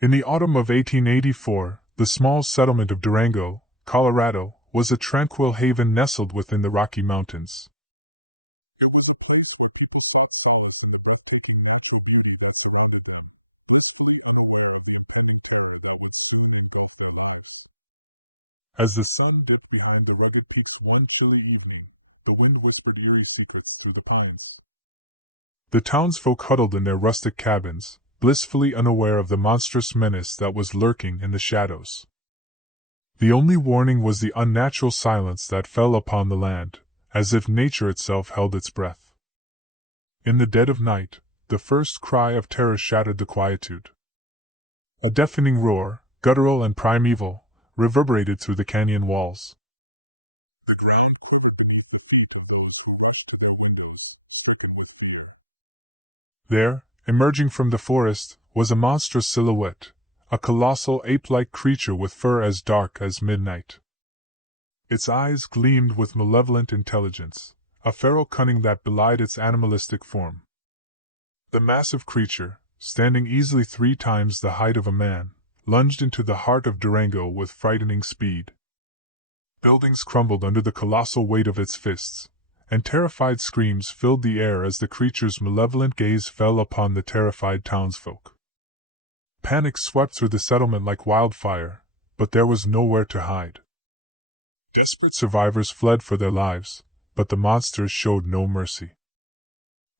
In the autumn of 1884, the small settlement of Durango, Colorado, was a tranquil haven nestled within the Rocky Mountains. It was a place where people sought solace in the breathtaking natural beauty that surrounded them, blissfully unaware of the impending terror that would soon engulf their lives. As the sun dipped behind the rugged peaks one chilly evening, the wind whispered eerie secrets through the pines. The townsfolk huddled in their rustic cabins, blissfully unaware of the monstrous menace that was lurking in the shadows. The only warning was the unnatural silence that fell upon the land, as if nature itself held its breath. In the dead of night, the first cry of terror shattered the quietude. A deafening roar, guttural and primeval, reverberated through the canyon walls. There, emerging from the forest, was a monstrous silhouette, a colossal ape-like creature with fur as dark as midnight. Its eyes gleamed with malevolent intelligence, a feral cunning that belied its animalistic form. The massive creature, standing easily 3 times the height of a man, lunged into the heart of Durango with frightening speed. Buildings crumbled under the colossal weight of its fists, and terrified screams filled the air as the creature's malevolent gaze fell upon the terrified townsfolk. Panic swept through the settlement like wildfire, but there was nowhere to hide. Desperate survivors fled for their lives, but the monster showed no mercy.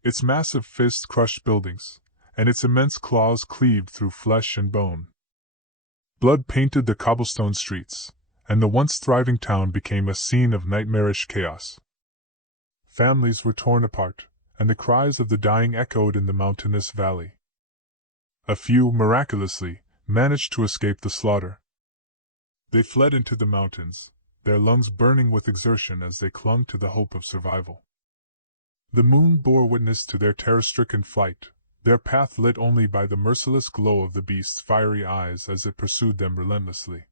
Its massive fists crushed buildings, and its immense claws cleaved through flesh and bone. Blood painted the cobblestone streets, and the once thriving town became a scene of nightmarish chaos. Families were torn apart, and the cries of the dying echoed in the mountainous valley. A few, miraculously, managed to escape the slaughter. They fled into the mountains, their lungs burning with exertion as they clung to the hope of survival. The moon bore witness to their terror-stricken flight, their path lit only by the merciless glow of the beast's fiery eyes as it pursued them relentlessly.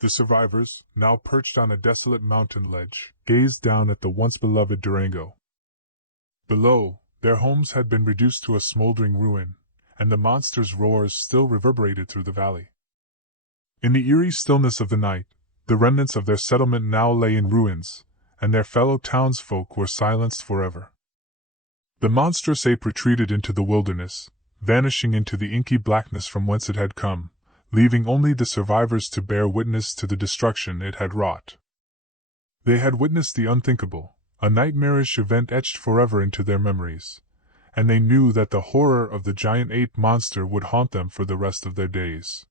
The survivors, now perched on a desolate mountain ledge, gazed down at the once beloved Durango. Below, their homes had been reduced to a smoldering ruin, and the monster's roars still reverberated through the valley. In the eerie stillness of the night, the remnants of their settlement now lay in ruins, and their fellow townsfolk were silenced forever. The monstrous ape retreated into the wilderness, vanishing into the inky blackness from whence it had come, leaving only the survivors to bear witness to the destruction it had wrought. They had witnessed the unthinkable, a nightmarish event etched forever into their memories, and they knew that the horror of the giant ape monster would haunt them for the rest of their days.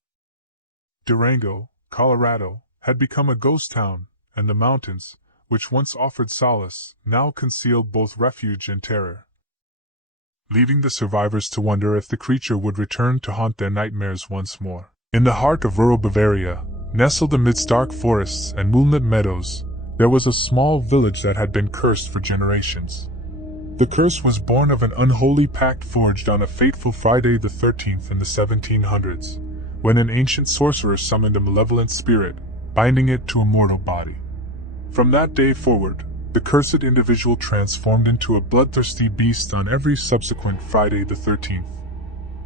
Durango, Colorado, had become a ghost town, and the mountains, which once offered solace, now concealed both refuge and terror, leaving the survivors to wonder if the creature would return to haunt their nightmares once more. In the heart of rural Bavaria, nestled amidst dark forests and moonlit meadows, there was a small village that had been cursed for generations. The curse was born of an unholy pact forged on a fateful Friday the 13th in the 1700s, when an ancient sorcerer summoned a malevolent spirit, binding it to a mortal body. From that day forward, the cursed individual transformed into a bloodthirsty beast on every subsequent Friday the 13th.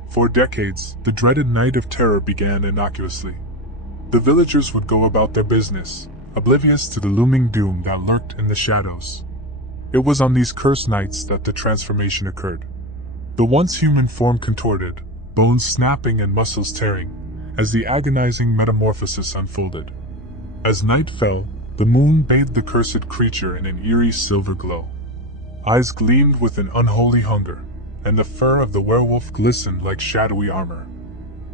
For decades, the dreaded night of terror began innocuously. The villagers would go about their business, oblivious to the looming doom that lurked in the shadows. It was on these cursed nights that the transformation occurred. The once human form contorted, bones snapping and muscles tearing, as the agonizing metamorphosis unfolded. As night fell, the moon bathed the cursed creature in an eerie silver glow. Eyes gleamed with an unholy hunger, and the fur of the werewolf glistened like shadowy armor.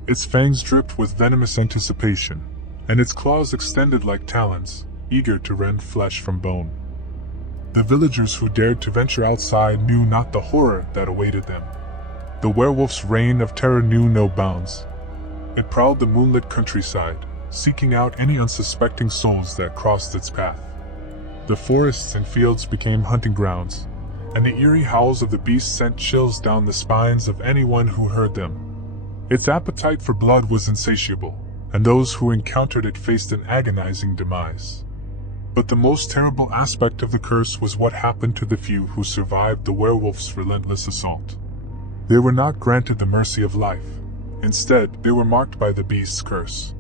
Its fangs dripped with venomous anticipation, and its claws extended like talons, eager to rend flesh from bone. The villagers who dared to venture outside knew not the horror that awaited them. The werewolf's reign of terror knew no bounds. It prowled the moonlit countryside, seeking out any unsuspecting souls that crossed its path. The forests and fields became hunting grounds, and the eerie howls of the beast sent chills down the spines of anyone who heard them. Its appetite for blood was insatiable, and those who encountered it faced an agonizing demise. But the most terrible aspect of the curse was what happened to the few who survived the werewolf's relentless assault. They were not granted the mercy of life. Instead, they were marked by the beast's curse.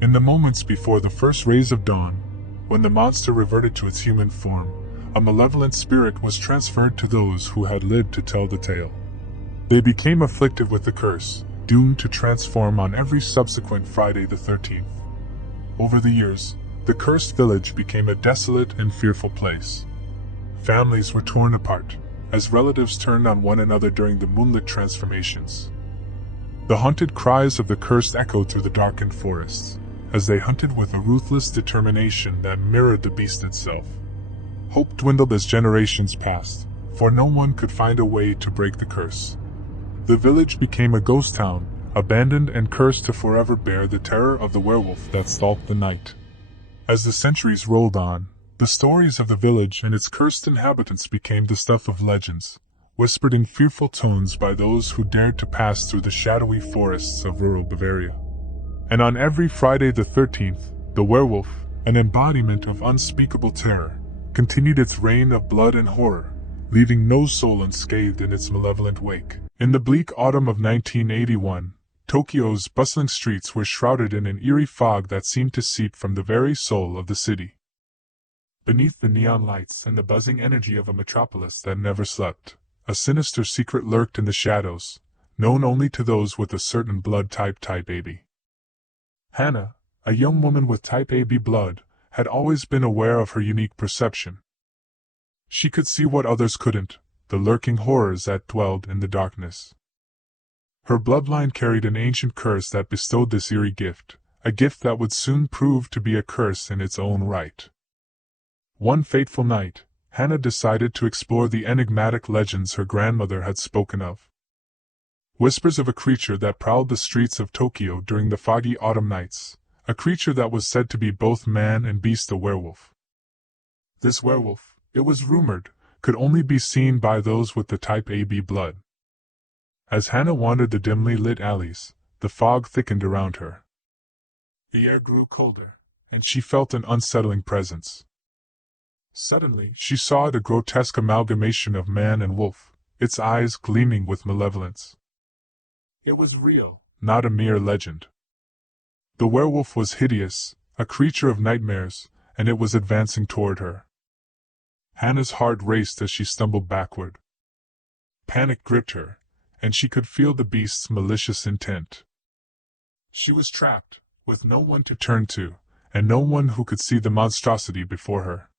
In the moments before the first rays of dawn, when the monster reverted to its human form, a malevolent spirit was transferred to those who had lived to tell the tale. They became afflicted with the curse, doomed to transform on every subsequent Friday the 13th. Over the years, the cursed village became a desolate and fearful place. Families were torn apart, as relatives turned on one another during the moonlit transformations. The haunted cries of the cursed echoed through the darkened forests, as they hunted with a ruthless determination that mirrored the beast itself. Hope dwindled as generations passed, for no one could find a way to break the curse. The village became a ghost town, abandoned and cursed to forever bear the terror of the werewolf that stalked the night. As the centuries rolled on, the stories of the village and its cursed inhabitants became the stuff of legends, whispered in fearful tones by those who dared to pass through the shadowy forests of rural Bavaria. And on every Friday the 13th, the werewolf, an embodiment of unspeakable terror, continued its reign of blood and horror, leaving no soul unscathed in its malevolent wake. In the bleak autumn of 1981, Tokyo's bustling streets were shrouded in an eerie fog that seemed to seep from the very soul of the city. Beneath the neon lights and the buzzing energy of a metropolis that never slept, a sinister secret lurked in the shadows, known only to those with a certain blood type AB. Hannah, a young woman with type AB blood, had always been aware of her unique perception. She could see what others couldn't, the lurking horrors that dwelled in the darkness. Her bloodline carried an ancient curse that bestowed this eerie gift, a gift that would soon prove to be a curse in its own right. One fateful night, Hannah decided to explore the enigmatic legends her grandmother had spoken of. Whispers of a creature that prowled the streets of Tokyo during the foggy autumn nights, a creature that was said to be both man and beast, a werewolf. This werewolf, it was rumored, could only be seen by those with the type AB blood. As Hannah wandered the dimly lit alleys, the fog thickened around her. The air grew colder, and she felt an unsettling presence. Suddenly, she saw a grotesque amalgamation of man and wolf, its eyes gleaming with malevolence. It was real, not a mere legend. The werewolf was hideous, a creature of nightmares, and it was advancing toward her. Hannah's heart raced as she stumbled backward. Panic gripped her, and she could feel the beast's malicious intent. She was trapped, with no one to turn to, and no one who could see the monstrosity before her.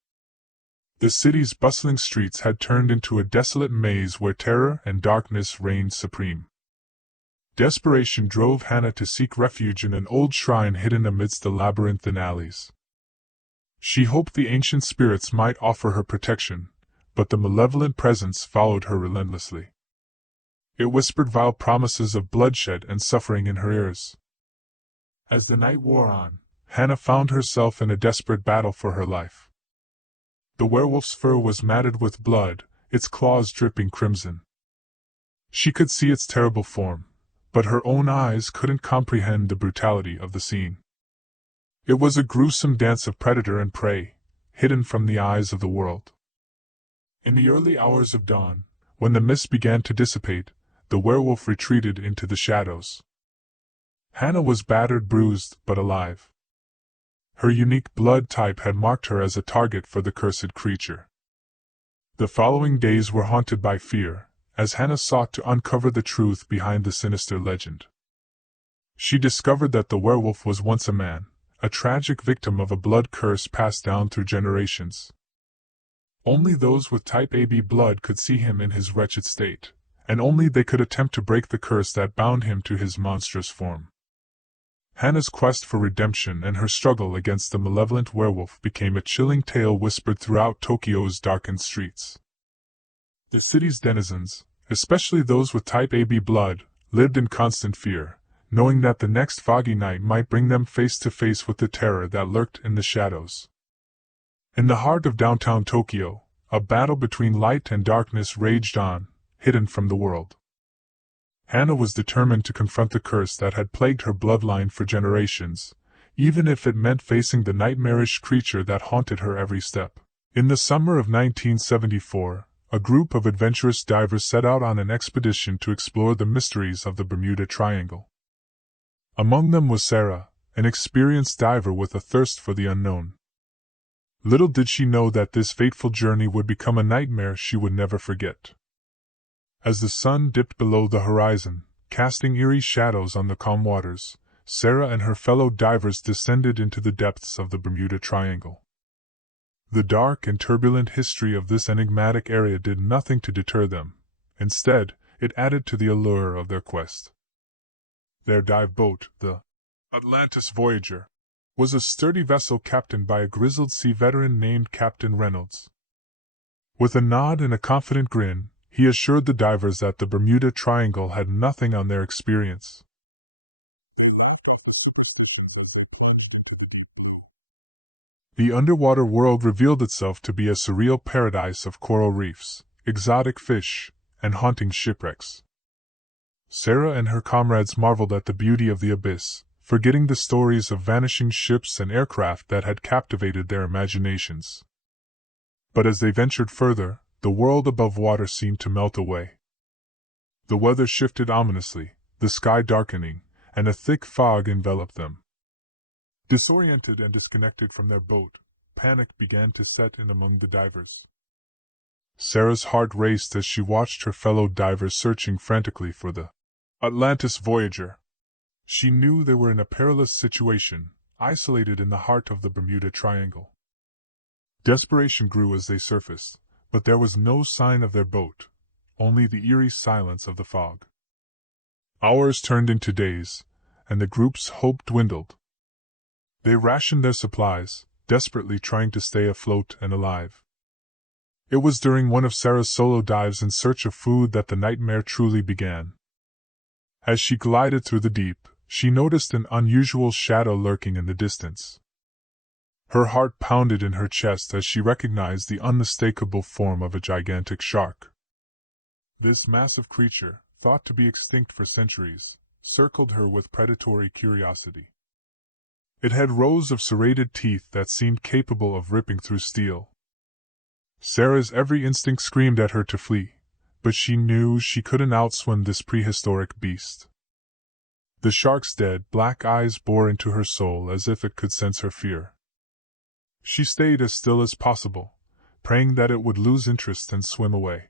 The city's bustling streets had turned into a desolate maze where terror and darkness reigned supreme. Desperation drove Hannah to seek refuge in an old shrine hidden amidst the labyrinthine alleys. She hoped the ancient spirits might offer her protection, but the malevolent presence followed her relentlessly. It whispered vile promises of bloodshed and suffering in her ears. As the night wore on, Hannah found herself in a desperate battle for her life. The werewolf's fur was matted with blood, its claws dripping crimson. She could see its terrible form, but her own eyes couldn't comprehend the brutality of the scene. It was a gruesome dance of predator and prey, hidden from the eyes of the world. In the early hours of dawn, when the mist began to dissipate, the werewolf retreated into the shadows. Hannah was battered, bruised, but alive. Her unique blood type had marked her as a target for the cursed creature. The following days were haunted by fear, as Hannah sought to uncover the truth behind the sinister legend. She discovered that the werewolf was once a man, a tragic victim of a blood curse passed down through generations. Only those with type AB blood could see him in his wretched state, and only they could attempt to break the curse that bound him to his monstrous form. Hannah's quest for redemption and her struggle against the malevolent werewolf became a chilling tale whispered throughout Tokyo's darkened streets. The city's denizens, especially those with type AB blood, lived in constant fear, knowing that the next foggy night might bring them face to face with the terror that lurked in the shadows. In the heart of downtown Tokyo, a battle between light and darkness raged on, hidden from the world. Hannah was determined to confront the curse that had plagued her bloodline for generations, even if it meant facing the nightmarish creature that haunted her every step. In the summer of 1974, a group of adventurous divers set out on an expedition to explore the mysteries of the Bermuda Triangle. Among them was Sarah, an experienced diver with a thirst for the unknown. Little did she know that this fateful journey would become a nightmare she would never forget. As the sun dipped below the horizon, casting eerie shadows on the calm waters, Sarah and her fellow divers descended into the depths of the Bermuda Triangle. The dark and turbulent history of this enigmatic area did nothing to deter them. Instead, it added to the allure of their quest. Their dive boat, the Atlantis Voyager, was a sturdy vessel captained by a grizzled sea veteran named Captain Reynolds. With a nod and a confident grin, he assured the divers that the Bermuda Triangle had nothing on their experience. They laughed off the superstitions as they plunged into the deep blue. The underwater world revealed itself to be a surreal paradise of coral reefs, exotic fish, and haunting shipwrecks. Sarah and her comrades marveled at the beauty of the abyss, forgetting the stories of vanishing ships and aircraft that had captivated their imaginations. But as they ventured further, the world above water seemed to melt away. The weather shifted ominously, the sky darkening, and a thick fog enveloped them. Disoriented and disconnected from their boat, panic began to set in among the divers. Sarah's heart raced as she watched her fellow divers searching frantically for the Atlantis Voyager. She knew they were in a perilous situation, isolated in the heart of the Bermuda Triangle. Desperation grew as they surfaced, but there was no sign of their boat, only the eerie silence of the fog. Hours turned into days, and the group's hope dwindled. They rationed their supplies, desperately trying to stay afloat and alive. It was during one of Sarah's solo dives in search of food that the nightmare truly began. As she glided through the deep, she noticed an unusual shadow lurking in the distance. Her heart pounded in her chest as she recognized the unmistakable form of a gigantic shark. This massive creature, thought to be extinct for centuries, circled her with predatory curiosity. It had rows of serrated teeth that seemed capable of ripping through steel. Sarah's every instinct screamed at her to flee, but she knew she couldn't outswim this prehistoric beast. The shark's dead, black eyes bored into her soul as if it could sense her fear. She stayed as still as possible, praying that it would lose interest and swim away.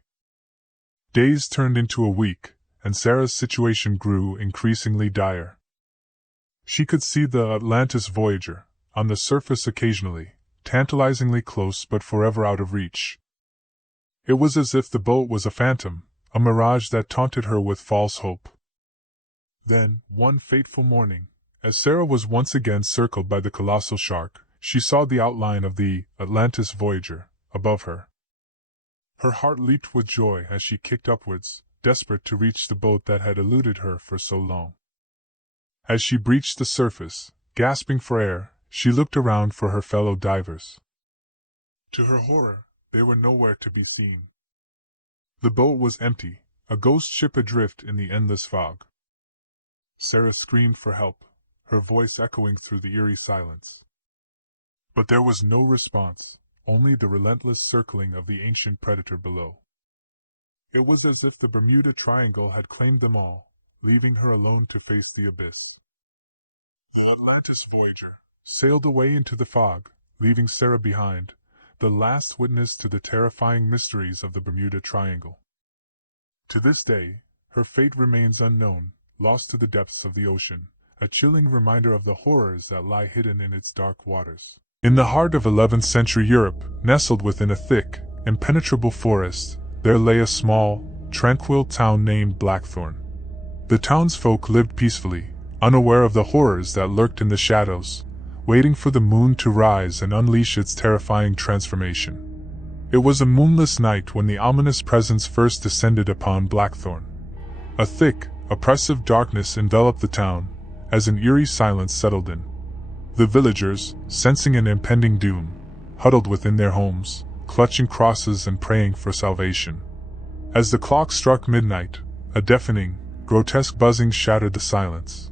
Days turned into a week, and Sarah's situation grew increasingly dire. She could see the Atlantis Voyager, on the surface occasionally, tantalizingly close but forever out of reach. It was as if the boat was a phantom, a mirage that taunted her with false hope. Then, one fateful morning, as Sarah was once again circled by the colossal shark, she saw the outline of the Atlantis Voyager above her. Her heart leaped with joy as she kicked upwards, desperate to reach the boat that had eluded her for so long. As she breached the surface, gasping for air, she looked around for her fellow divers. To her horror, they were nowhere to be seen. The boat was empty, a ghost ship adrift in the endless fog. Sarah screamed for help, her voice echoing through the eerie silence. But there was no response, only the relentless circling of the ancient predator below. It was as if the Bermuda Triangle had claimed them all, leaving her alone to face the abyss. The Atlantis Voyager sailed away into the fog, leaving Sarah behind, the last witness to the terrifying mysteries of the Bermuda Triangle. To this day, her fate remains unknown, lost to the depths of the ocean, a chilling reminder of the horrors that lie hidden in its dark waters. In the heart of 11th century Europe, nestled within a thick, impenetrable forest, there lay a small, tranquil town named Blackthorn. The townsfolk lived peacefully, unaware of the horrors that lurked in the shadows, waiting for the moon to rise and unleash its terrifying transformation. It was a moonless night when the ominous presence first descended upon Blackthorn. A thick, oppressive darkness enveloped the town, as an eerie silence settled in. The villagers, sensing an impending doom, huddled within their homes, clutching crosses and praying for salvation. As the clock struck midnight, a deafening, grotesque buzzing shattered the silence.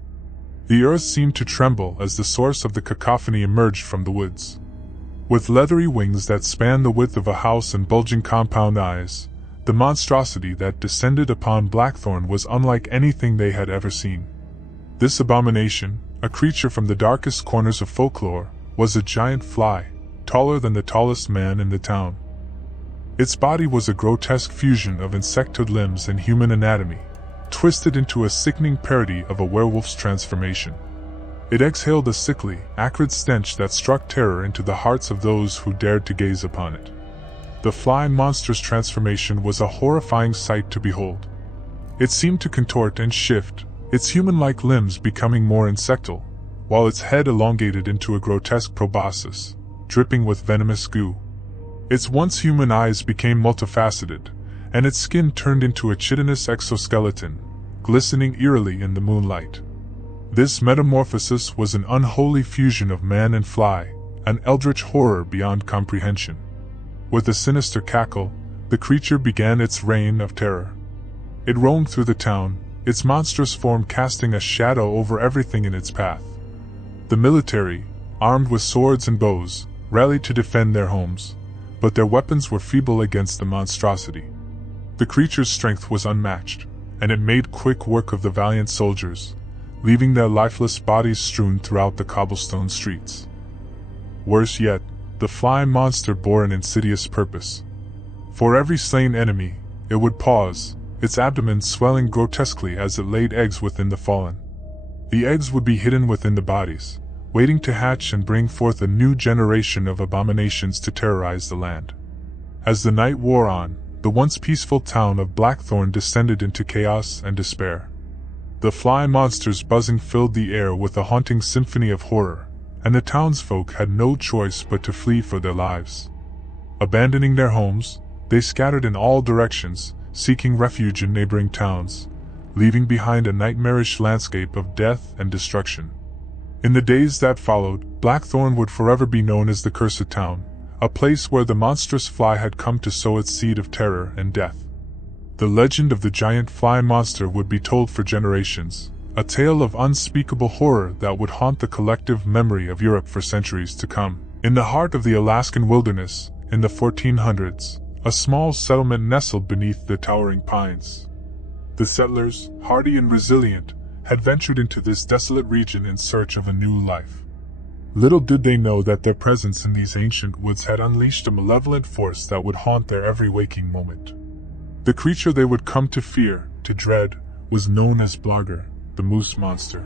The earth seemed to tremble as the source of the cacophony emerged from the woods. With leathery wings that spanned the width of a house and bulging compound eyes, the monstrosity that descended upon Blackthorn was unlike anything they had ever seen. This abomination, a creature from the darkest corners of folklore, was a giant fly, taller than the tallest man in the town. Its body was a grotesque fusion of insectoid limbs and human anatomy, twisted into a sickening parody of a werewolf's transformation. It exhaled a sickly, acrid stench that struck terror into the hearts of those who dared to gaze upon it. The fly monster's transformation was a horrifying sight to behold. It seemed to contort and shift, its human-like limbs becoming more insectal, while its head elongated into a grotesque proboscis, dripping with venomous goo. Its once human eyes became multifaceted, and its skin turned into a chitinous exoskeleton, glistening eerily in the moonlight. This metamorphosis was an unholy fusion of man and fly, an eldritch horror beyond comprehension. With a sinister cackle, the creature began its reign of terror. It roamed through the town, its monstrous form casting a shadow over everything in its path. The military, armed with swords and bows, rallied to defend their homes, but their weapons were feeble against the monstrosity. The creature's strength was unmatched, and it made quick work of the valiant soldiers, leaving their lifeless bodies strewn throughout the cobblestone streets. Worse yet, the fly monster bore an insidious purpose. For every slain enemy, it would pause, its abdomen swelling grotesquely as it laid eggs within the fallen. The eggs would be hidden within the bodies, waiting to hatch and bring forth a new generation of abominations to terrorize the land. As the night wore on, the once peaceful town of Blackthorn descended into chaos and despair. The fly monster's buzzing filled the air with a haunting symphony of horror, and the townsfolk had no choice but to flee for their lives. Abandoning their homes, they scattered in all directions, seeking refuge in neighboring towns, leaving behind a nightmarish landscape of death and destruction. In the days that followed, Blackthorn would forever be known as the Cursed Town, a place where the monstrous fly had come to sow its seed of terror and death. The legend of the giant fly monster would be told for generations, a tale of unspeakable horror that would haunt the collective memory of Europe for centuries to come. In the heart of the Alaskan wilderness, in the 1400s, a small settlement nestled beneath the towering pines. The settlers, hardy and resilient, had ventured into this desolate region in search of a new life. Little did they know that their presence in these ancient woods had unleashed a malevolent force that would haunt their every waking moment. The creature they would come to fear, to dread, was known as Blogger, the moose monster.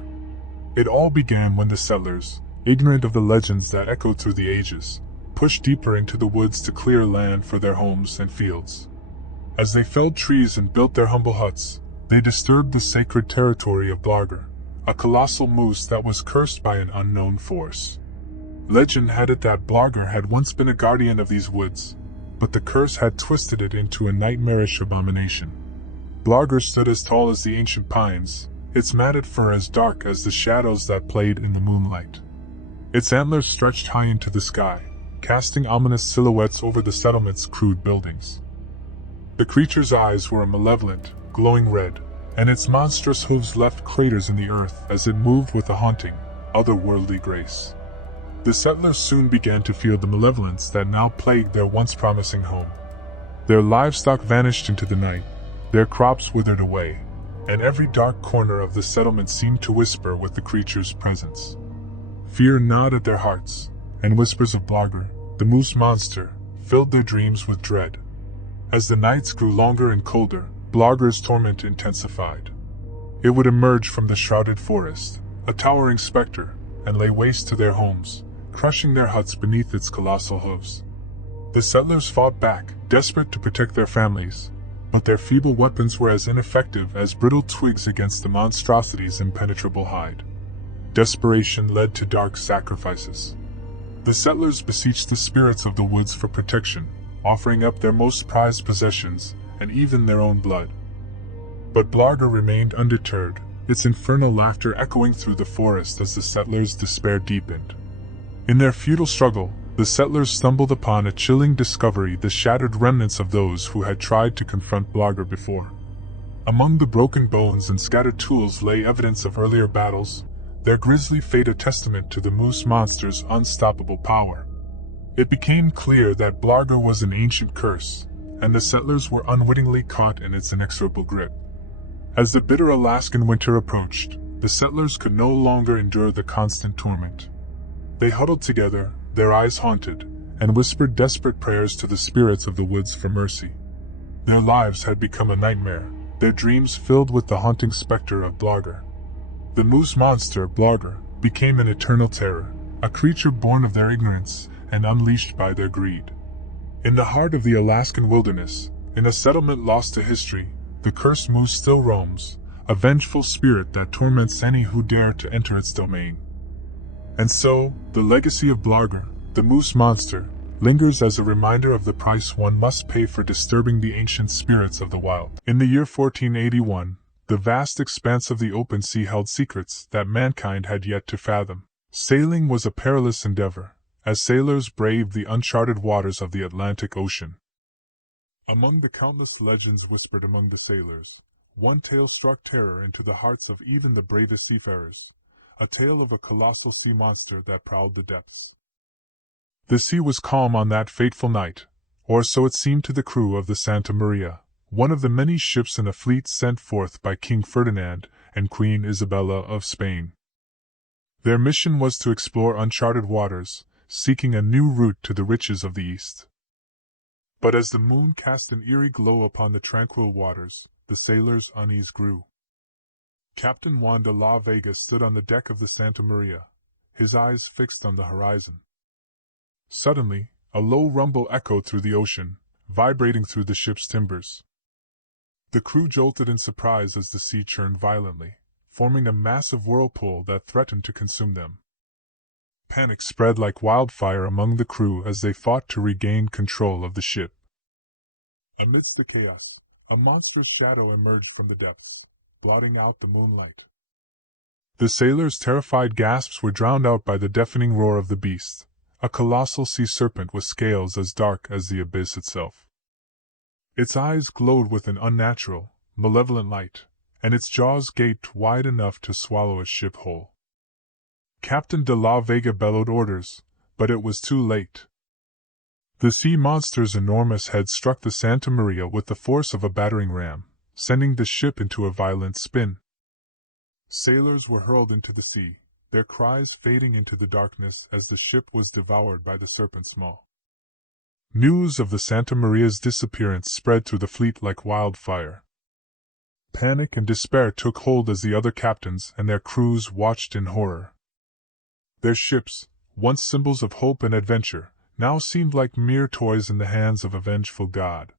It all began when the settlers, ignorant of the legends that echoed through the ages, pushed deeper into the woods to clear land for their homes and fields. As they felled trees and built their humble huts, they disturbed the sacred territory of Blogger, a colossal moose that was cursed by an unknown force. Legend had it that Blogger had once been a guardian of these woods, but the curse had twisted it into a nightmarish abomination. Blogger stood as tall as the ancient pines, its matted fur as dark as the shadows that played in the moonlight. Its antlers stretched high into the sky, casting ominous silhouettes over the settlement's crude buildings. The creature's eyes were a malevolent, glowing red, and its monstrous hooves left craters in the earth as it moved with a haunting, otherworldly grace. The settlers soon began to feel the malevolence that now plagued their once promising home. Their livestock vanished into the night, their crops withered away, and every dark corner of the settlement seemed to whisper with the creature's presence. Fear gnawed at their hearts, and whispers of Blogger, the moose monster, filled their dreams with dread. As the nights grew longer and colder, Blogger's torment intensified. It would emerge from the shrouded forest, a towering specter, and lay waste to their homes, crushing their huts beneath its colossal hooves. The settlers fought back, desperate to protect their families, but their feeble weapons were as ineffective as brittle twigs against the monstrosity's impenetrable hide. Desperation led to dark sacrifices. The settlers beseeched the spirits of the woods for protection, offering up their most prized possessions and even their own blood. But Blogger remained undeterred, its infernal laughter echoing through the forest as the settlers' despair deepened. In their futile struggle, the settlers stumbled upon a chilling discovery: the shattered remnants of those who had tried to confront Blogger before. Among the broken bones and scattered tools lay evidence of earlier battles, their grisly fate a testament to the moose monster's unstoppable power. It became clear that Blogger was an ancient curse, and the settlers were unwittingly caught in its inexorable grip. As the bitter Alaskan winter approached, The settlers could no longer endure the constant torment. They huddled together, their eyes haunted, and whispered desperate prayers to the spirits of the woods for mercy. Their lives had become a nightmare, their dreams filled with the haunting specter of Blogger. The moose monster, Blogger, became an eternal terror, a creature born of their ignorance and unleashed by their greed. In the heart of the Alaskan wilderness, in a settlement lost to history, the cursed moose still roams, a vengeful spirit that torments any who dare to enter its domain. And so, the legacy of Blogger, the moose monster, lingers as a reminder of the price one must pay for disturbing the ancient spirits of the wild. In the year 1481, the vast expanse of the open sea held secrets that mankind had yet to fathom. Sailing was a perilous endeavor, as sailors braved the uncharted waters of the Atlantic Ocean. Among the countless legends whispered among the sailors, one tale struck terror into the hearts of even the bravest seafarers, a tale of a colossal sea monster that prowled the depths. The sea was calm on that fateful night, or so it seemed to the crew of the Santa Maria, one of the many ships in a fleet sent forth by King Ferdinand and Queen Isabella of Spain. Their mission was to explore uncharted waters, seeking a new route to the riches of the East. But as the moon cast an eerie glow upon the tranquil waters, the sailors' unease grew. Captain Juan de la Vega stood on the deck of the Santa Maria, his eyes fixed on the horizon. Suddenly, a low rumble echoed through the ocean, vibrating through the ship's timbers. The crew jolted in surprise as the sea churned violently, forming a massive whirlpool that threatened to consume them. Panic spread like wildfire among the crew as they fought to regain control of the ship. Amidst the chaos, a monstrous shadow emerged from the depths, blotting out the moonlight. The sailors' terrified gasps were drowned out by the deafening roar of the beast, a colossal sea serpent with scales as dark as the abyss itself. Its eyes glowed with an unnatural, malevolent light, and its jaws gaped wide enough to swallow a ship whole. Captain de la Vega bellowed orders, but it was too late. The sea monster's enormous head struck the Santa Maria with the force of a battering ram, sending the ship into a violent spin. Sailors were hurled into the sea, their cries fading into the darkness as the ship was devoured by the serpent's maw. News of the Santa Maria's disappearance spread through the fleet like wildfire. Panic and despair took hold as the other captains and their crews watched in horror. Their ships, once symbols of hope and adventure, now seemed like mere toys in the hands of a vengeful god.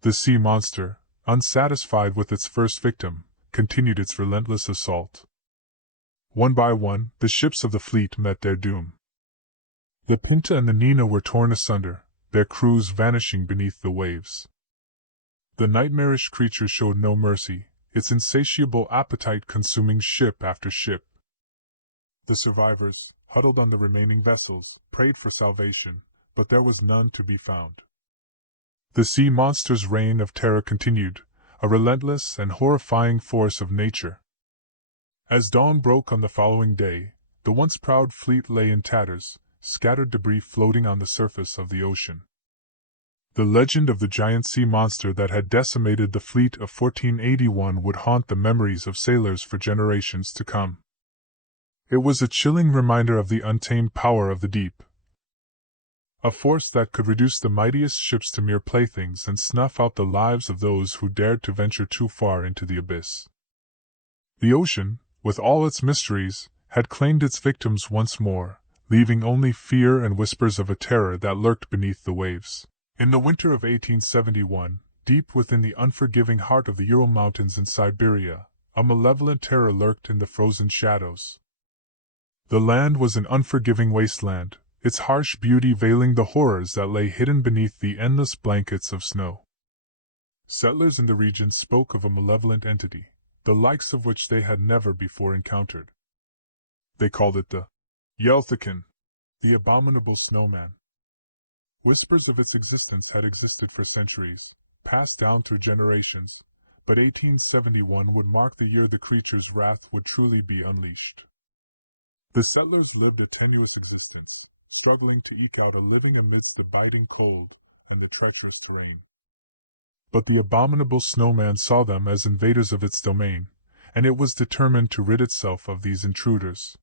The sea monster, unsatisfied with its first victim, continued its relentless assault. One by one, the ships of the fleet met their doom. The Pinta and the Nina were torn asunder, their crews vanishing beneath the waves. The nightmarish creature showed no mercy, its insatiable appetite consuming ship after ship. The survivors, huddled on the remaining vessels, prayed for salvation, but there was none to be found. The sea monster's reign of terror continued, a relentless and horrifying force of nature. As dawn broke on the following day, the once proud fleet lay in tatters, scattered debris floating on the surface of the ocean. The legend of the giant sea monster that had decimated the fleet of 1481 would haunt the memories of sailors for generations to come. It was a chilling reminder of the untamed power of the deep, a force that could reduce the mightiest ships to mere playthings and snuff out the lives of those who dared to venture too far into the abyss. The ocean, with all its mysteries, had claimed its victims once more, leaving only fear and whispers of a terror that lurked beneath the waves. In the winter of 1871, deep within the unforgiving heart of the Ural Mountains in Siberia, a malevolent terror lurked in the frozen shadows. The land was an unforgiving wasteland, its harsh beauty veiling the horrors that lay hidden beneath the endless blankets of snow. Settlers in the region spoke of a malevolent entity, the likes of which they had never before encountered. They called it the Yelthican, the abominable snowman. Whispers of its existence had existed for centuries, passed down through generations, but 1871 would mark the year the creature's wrath would truly be unleashed. The settlers lived a tenuous existence, struggling to eke out a living amidst the biting cold and the treacherous terrain. But the abominable snowman saw them as invaders of its domain, and it was determined to rid itself of these intruders.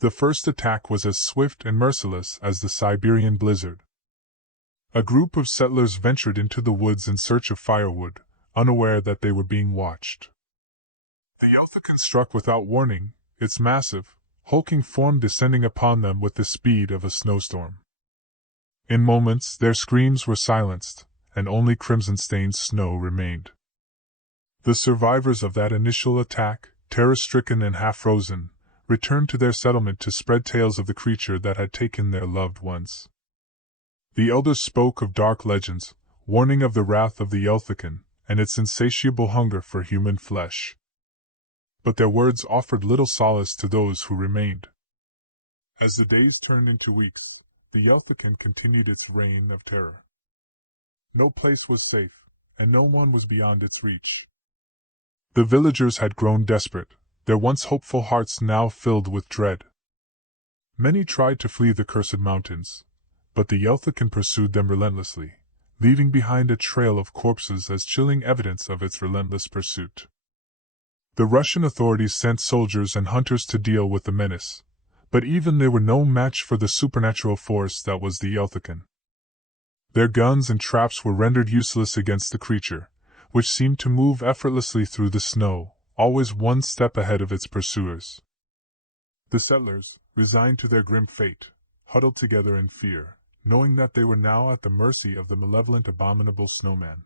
The first attack was as swift and merciless as the Siberian blizzard. A group of settlers ventured into the woods in search of firewood, unaware that they were being watched. The Yelthican struck without warning, its massive, hulking form descending upon them with the speed of a snowstorm. In moments their screams were silenced, and only crimson-stained snow remained. The survivors of that initial attack, terror-stricken and half-frozen, returned to their settlement to spread tales of the creature that had taken their loved ones. The elders spoke of dark legends, warning of the wrath of the Yelthican and its insatiable hunger for human flesh. But their words offered little solace to those who remained. As the days turned into weeks, the Yelthican continued its reign of terror. No place was safe, and no one was beyond its reach. The villagers had grown desperate, their once hopeful hearts now filled with dread. Many tried to flee the cursed mountains, but the Yelthican pursued them relentlessly, leaving behind a trail of corpses as chilling evidence of its relentless pursuit. The Russian authorities sent soldiers and hunters to deal with the menace, but even they were no match for the supernatural force that was the Yelthican. Their guns and traps were rendered useless against the creature, which seemed to move effortlessly through the snow, always one step ahead of its pursuers. The settlers, resigned to their grim fate, huddled together in fear, knowing that they were now at the mercy of the malevolent abominable snowman.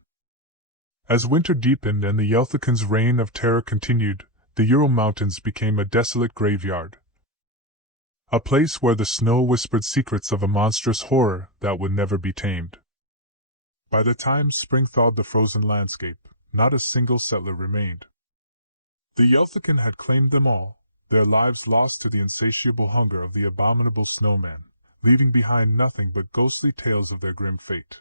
As winter deepened and the Yelthican's reign of terror continued, the Ural Mountains became a desolate graveyard. A place where the snow whispered secrets of a monstrous horror that would never be tamed. By the time spring thawed the frozen landscape, not a single settler remained. The Yelthican had claimed them all, their lives lost to the insatiable hunger of the abominable snowman, leaving behind nothing but ghostly tales of their grim fate.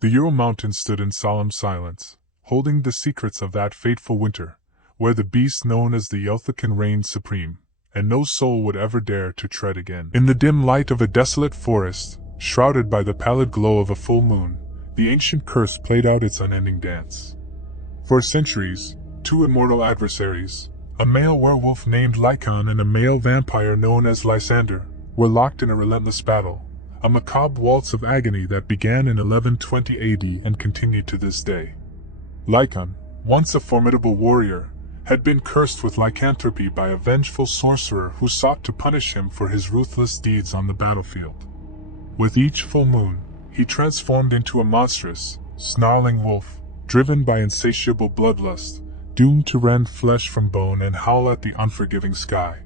The Ural Mountains stood in solemn silence, holding the secrets of that fateful winter, where the beast known as the Yelthican reigned supreme, and no soul would ever dare to tread again. In the dim light of a desolate forest, shrouded by the pallid glow of a full moon, the ancient curse played out its unending dance. For centuries, two immortal adversaries, a male werewolf named Lycaon and a male vampire known as Lysander, were locked in a relentless battle, a macabre waltz of agony that began in 1120 AD and continued to this day. Lycaon, once a formidable warrior, had been cursed with lycanthropy by a vengeful sorcerer who sought to punish him for his ruthless deeds on the battlefield. With each full moon, he transformed into a monstrous, snarling wolf, driven by insatiable bloodlust, doomed to rend flesh from bone and howl at the unforgiving sky.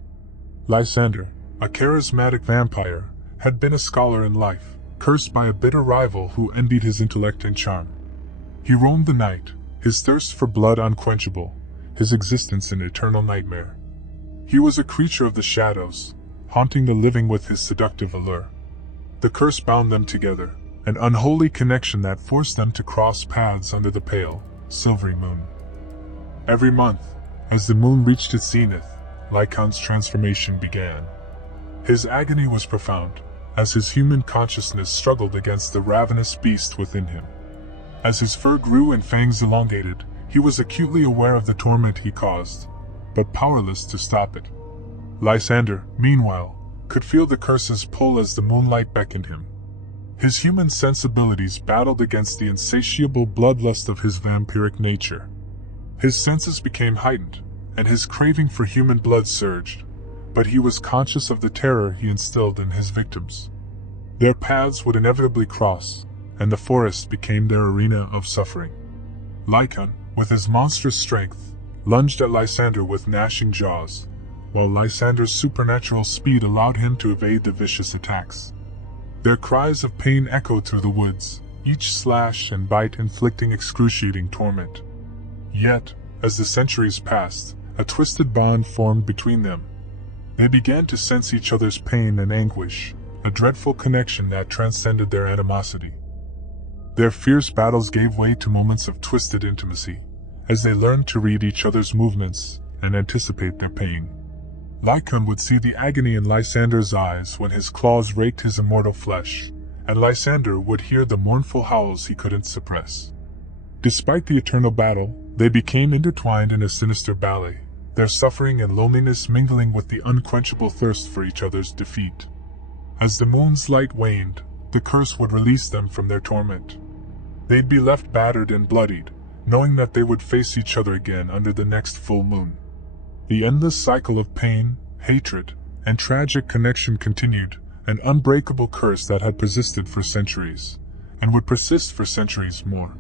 Lysander, a charismatic vampire, had been a scholar in life, cursed by a bitter rival who envied his intellect and charm. He roamed the night, his thirst for blood unquenchable, his existence an eternal nightmare. He was a creature of the shadows, haunting the living with his seductive allure. The curse bound them together, an unholy connection that forced them to cross paths under the pale, silvery moon. Every month, as the moon reached its zenith, Lycaon's transformation began. His agony was profound, as his human consciousness struggled against the ravenous beast within him. As his fur grew and fangs elongated, he was acutely aware of the torment he caused, but powerless to stop it. Lysander, meanwhile, could feel the curse's pull as the moonlight beckoned him. His human sensibilities battled against the insatiable bloodlust of his vampiric nature. His senses became heightened, and his craving for human blood surged, but he was conscious of the terror he instilled in his victims. Their paths would inevitably cross, and the forest became their arena of suffering. Lycaon, with his monstrous strength, lunged at Lysander with gnashing jaws, while Lysander's supernatural speed allowed him to evade the vicious attacks. Their cries of pain echoed through the woods, each slash and bite inflicting excruciating torment. Yet, as the centuries passed, a twisted bond formed between them. They began to sense each other's pain and anguish, a dreadful connection that transcended their animosity. Their fierce battles gave way to moments of twisted intimacy, as they learned to read each other's movements and anticipate their pain. Lycaon would see the agony in Lysander's eyes when his claws raked his immortal flesh, and Lysander would hear the mournful howls he couldn't suppress. Despite the eternal battle, They became intertwined in a sinister ballet, their suffering and loneliness mingling with the unquenchable thirst for each other's defeat. As the moon's light waned, the curse would release them from their torment. They'd be left battered and bloodied, knowing that they would face each other again under the next full moon. The endless cycle of pain, hatred, and tragic connection continued, an unbreakable curse that had persisted for centuries, and would persist for centuries more.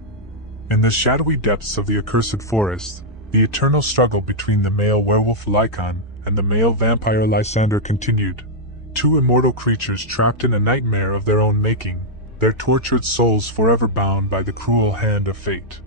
In the shadowy depths of the accursed forest, the eternal struggle between the male werewolf Lycan and the male vampire Lysander continued, two immortal creatures trapped in a nightmare of their own making, their tortured souls forever bound by the cruel hand of fate.